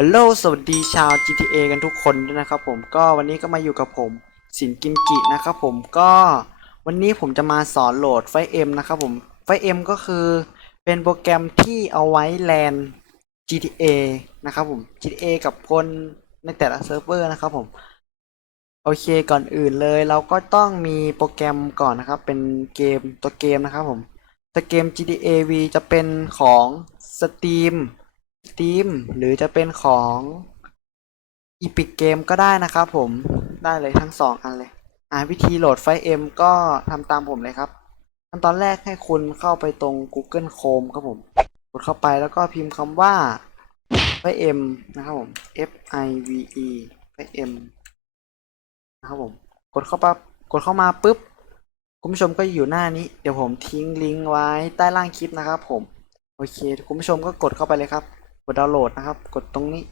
ฮัลโหลสวัสดีชาว GTA กันทุกคนด้วยนะครับผมก็วันนี้ก็มาอยู่กับผมสินกิมกินะครับผมก็วันนี้ผมจะมาสอนโหลดไฟเอ็มนะครับผมไฟเอ็มก็คือเป็นโปรแกรมที่เอาไว้แลน GTA นะครับผม GTA กับคนในแต่ละเซิร์ฟเวอร์นะครับผม โอเคก่อนอื่นเลย เราก็ต้องมีโปรแกรมก่อนนะครับ เป็นเกมตัวเกมนะครับผมตัวเกม GTA V จะเป็นของ Steam Steam หรือจะเป็นของ Epic Game ก็ได้นะครับผมได้เลยทั้งสองอันเลย อ่าวิธีโหลดไฟล์ M ก็ทำตามผมเลยครับขั้นตอนแรกให้คุณเข้าไปตรง Google Chrome ครับผม กดเข้าไปแล้วก็พิมพ์คำว่าไฟล์ M นะครับผม F I V E ไฟล์ M นะครับผม กดเข้าปั๊บกดเข้ามาปุ๊บคุณผู้ชมก็อยู่หน้านี้ เดี๋ยวผมทิ้งลิงก์ไว้ใต้ล่างคลิปนะครับผม โอเค คุณผู้ชมก็กดเข้าไปเลยครับ กดดาวน์โหลดนะครับ กดตรงนี้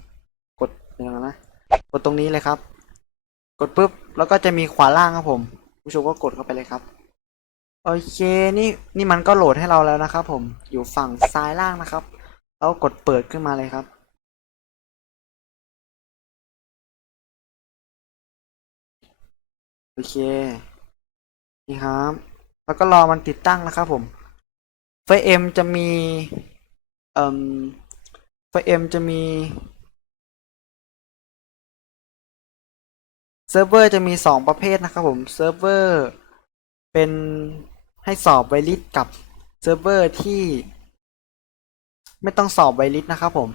กดอย่างนั้นะ กดตรงนี้เลยครับ กดปุ๊บ แล้วก็จะมีขวาล่างครับผมผู้ชมก็กดเข้าไปเลยครับ โอเค นี่นี่มันก็โหลดให้เราแล้วนะครับ ผม อยู่ฝั่งซ้ายล่างนะครับ แล้วกดเปิดขึ้นมาเลยครับโอเคนี่ครับ แล้วก็รอมันติดตั้งนะครับผมไฟเอ็มจะมีเอ่ม ไฟเอ็มจะมีเซิร์ฟเวอร์จะมีสองประเภทนะครับผมเซิร์ฟเวอร์เป็นให้สอบไวลิสกับเซิร์ฟเวอร์ที่ ไม่ต้องสอบไวลิสนะครับผม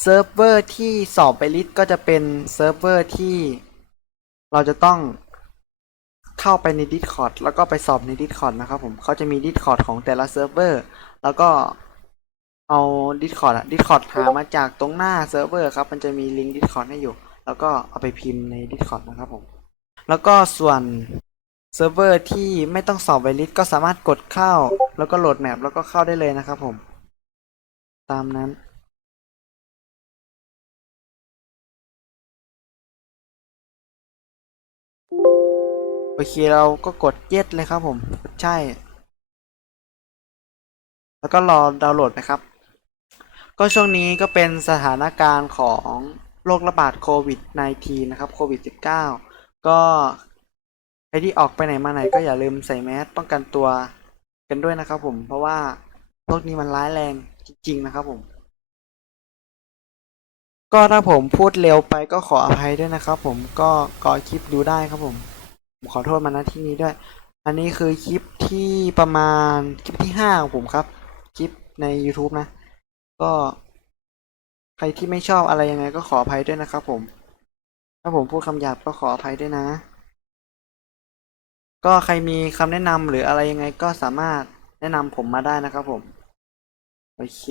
เซิร์ฟเวอร์ที่สอบไวลิสก็จะเป็นเซิร์ฟเวอร์ที่เราจะต้องเข้าไปใน Discord แล้วก็ไปสอบใน Discord นะครับผมเขาจะมี Discord ของแต่ละเซิร์ฟเวอร์แล้วก็ เอา Discord อะ Discord หามาจากตรงหน้าเซิร์ฟเวอร์ครับ มันจะมีลิงก์ Discord ให้อยู่ แล้วก็เอาไปพิมพ์ใน Discord นะครับผม แล้วก็ส่วนเซิร์ฟเวอร์ที่ไม่ต้องสอบไวลิสก็สามารถกดเข้า แล้วก็โหลดแมปแล้วก็เข้าได้เลยนะครับผม ตามนั้น โอเคเราก็กด yes เลยครับผม ใช่ แล้วก็รอดาวน์โหลดนะครับ ก็ช่วงนี้ก็เป็นสถานการณ์ของโรคระบาดโควิด -19 นะครับโควิด -19 ก็ใครที่ออกไปไหนมาไหนก็อย่าลืมใส่แมสป้องกันตัวกันด้วยนะครับผม เพราะว่าโรคนี้มันร้ายแรงจริง ๆ นะครับผม ก็ถ้าผมพูดเร็วไปก็ขออภัยด้วยนะครับผมก็กอคลิปดูได้ครับผมผมขอโทษมาณที่นี้ด้วย อันนี้คือคลิปที่ประมาณคลิปที่ห้าของผมครับ คลิปใน YouTube นะ ก็ใครที่ไม่ชอบอะไรยังไงก็ขออภัยด้วยนะครับผม ถ้าผมพูดคำหยาบก็ขออภัยด้วยนะ ก็ใครมีคำแนะนำหรืออะไรยังไงก็สามารถแนะนำผมมาได้นะครับผม โอเค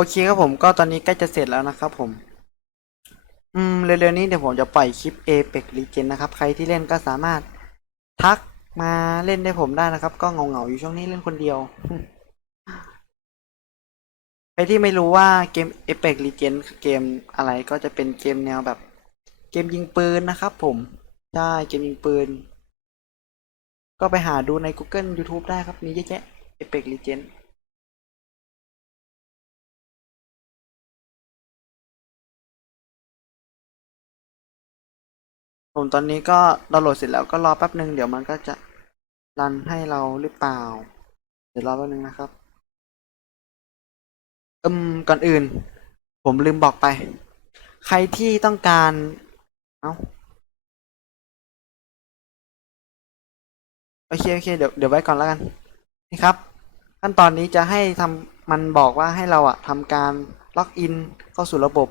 โอเคครับผมก็ตอนนี้ใกล้จะเสร็จแล้วนะครับผม อืม เร็วๆนี้เดี๋ยวผมจะปล่อยคลิป Apex Legend นะครับ ใครที่เล่นก็สามารถทักมาเล่นได้ผมได้นะครับ ก็เงาๆอยู่ช่วงนี้เล่นคนเดียว ใครที่ไม่รู้ว่าเกม Apex Legend เกมอะไรก็จะเป็นเกมแนวแบบ เกมยิงปืนนะครับผม ใช่เกมยิงปืน ก็ไปหาดูใน Google YouTube ได้ครับมีเยอะแยะ Apex Legend ผมตอนนี้ก็ดาวน์โหลดเสร็จแล้วก็รอแป๊บหนึ่งเดี๋ยวมันก็จะรันให้เราหรือเปล่า เดี๋ยวรอแป๊บหนึ่งนะครับอืมก่อนอื่น ผมลืมบอกไป ใครที่ต้องการเอ้าโอเคโอเคเดี๋ยวเดี๋ยวไว้ก่อนแล้วกันนี่ครับ ขั้นตอนนี้จะให้ทำมันบอกว่าให้เราอะทำการล็อกอินเข้าสู่ระบบ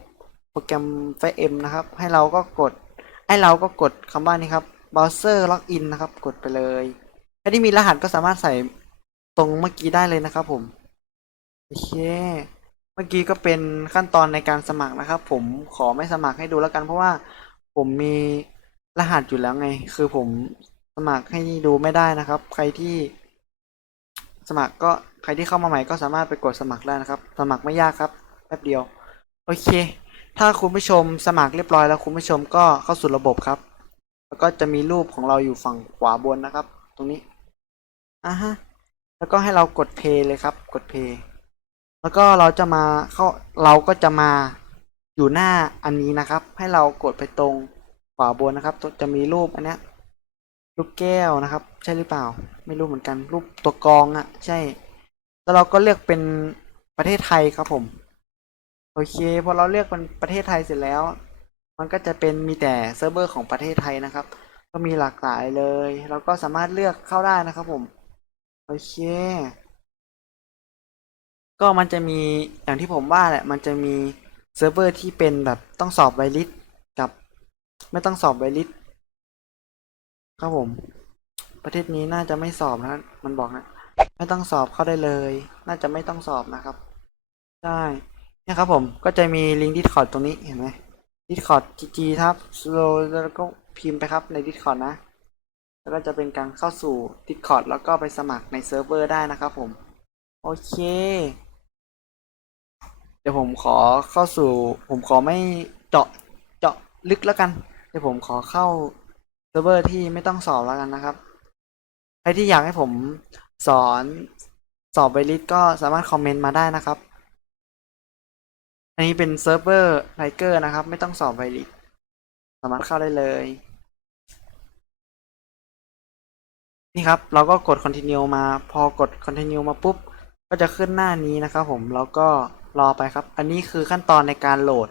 โปรแกรมไฟเอ็มนะครับ ให้เราก็กด ให้เราก็กดคำว่านี้ครับ browser login นะครับ กดไปเลยถ้าที่มีรหัสก็สามารถใส่ตรงเมื่อกี้ได้เลยนะครับผม โอเค เมื่อกี้ก็เป็นขั้นตอนในการสมัครนะครับ ผมขอไม่สมัครให้ดูแล้วกัน เพราะว่าผมมีรหัสอยู่แล้วไง คือผมสมัครให้ดูไม่ได้นะครับ ใครที่สมัครก็ใครที่เข้ามาใหม่ก็สามารถไปกดสมัครได้นะครับ สมัครไม่ยากครับแป๊บเดียว โอเค ถ้าคุณผู้ชมสมัครเรียบร้อยแล้วคุณผู้ชมก็เข้าสู่ระบบครับ แล้วก็จะมีรูปของเราอยู่ฝั่งขวาบนนะครับ ตรงนี้อะฮะแล้วก็ให้เรากดเพย์เลยครับ กดเพย์แล้วก็เราจะมาเข้าเราก็จะมาอยู่หน้าอันนี้นะครับ ให้เรากดไปตรงขวาบนนะครับ จะมีรูปอันนี้รูปแก้วนะครับ ใช่หรือเปล่า ไม่รู้เหมือนกันรูปตัวกรองอะ่ะ ใช่ แล้วเราก็เลือกเป็นประเทศไทยครับผม โอเคพอเราเลือกเป็นประเทศไทยเสร็จแล้ว มันก็จะเป็นมีแต่เซิร์ฟเวอร์ของประเทศไทยนะครับ ก็มีหลากหลายเลยเราก็สามารถเลือกเข้าได้นะครับผม โอเค ก็มันจะมีอย่างที่ผมว่าแหละมันจะมีเซิร์ฟเวอร์ที่เป็นแบบต้องสอบไวลิสกับ ไม่ต้องสอบไวลิสครับผม ประเทศนี้น่าจะไม่สอบนะมันบอกนะ ไม่ต้องสอบเข้าได้เลย น่าจะไม่ต้องสอบนะครับใช่ นี่ยครับผมก็จะมีลิงก์ Discord ตรงนี้เห็นไหม Discord GG ครับ slow แล้วก็พิมพ์ไปครับใน Discord นะ แล้วก็จะเป็นการเข้าสู่ Discord แล้วก็ไปสมัครในเซิร์ฟเวอร์ได้นะครับผม โอเค เดี๋ยวผมขอเข้าสู่ ผมขอไม่เจาะเจาะลึกแล้วกัน เดี๋ยวผมขอเข้าเซิร์ฟเวอร์ที่ไม่ต้องสอบแล้วกันนะครับ ใครที่อยากให้ผมสอนสอบไวลิสก็สามารถคอมเมนต์มาได้นะครับ อันนี้เป็นเซิร์ฟเวอร์ไ i เกอร์นะครับ ไม่ต้องสอบไวลิสสามารถเข้าได้เลย นี่ครับ เราก็กด continue มา พอกด continue มาปุ๊บ ก็จะขึ้นหน้านี้นะครับผม แล้วก็รอไปครับ อันนี้คือขั้นตอนในการโหลด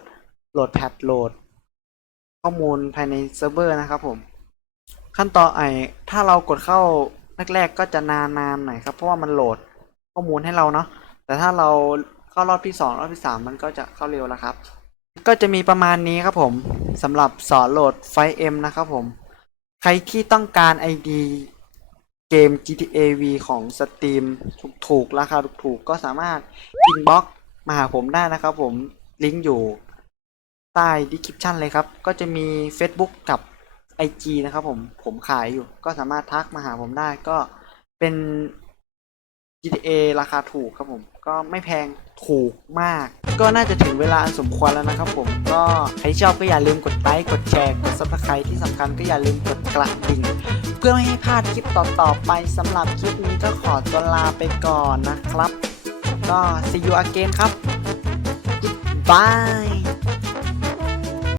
โหลดแพทโหลด ข้อมูลภายในเซิร์ฟเวอร์นะครับผม ขั้นตอนไอถ้าเรากดเข้าแรกๆก็จะนานๆหน่อยครับ เพราะว่ามันโหลดข้อมูลให้เราเนาะ แต่ถ้าเรา เข้ารอบที่สองรอบที่สามมันก็จะเข้าเร็วแล้วครับ ก็จะมีประมาณนี้ครับผมสำหรับสอนโหลดไฟเอ็มนะครับผม ใครที่ต้องการ ID เกม GTA V ของ Steam ถูกๆ ราคาถูกๆ ก็สามารถ inbox มาหาผมได้นะครับผม ลิงก์อยู่ใต้ description เลยครับ ก็จะมี Facebook กับ IG นะครับผม ผมขายอยู่ ก็สามารถทักมาหาผมได้ก็เป็น GTA ราคาถูกครับผม ก็ไม่แพงถูกมาก ก็น่าจะถึงเวลาอันสมควรแล้วนะครับผมก็ใครชอบก็อย่าลืมกดไลค์กดแชร์กด subscribe ที่สำคัญก็อย่าลืมกดกระดิ่งเพื่อไม่ให้พลาดคลิปต่อๆไปสำหรับคลิปนี้ก็ขอตัวลาไปก่อนนะครับ ก็ see you again ครับ bye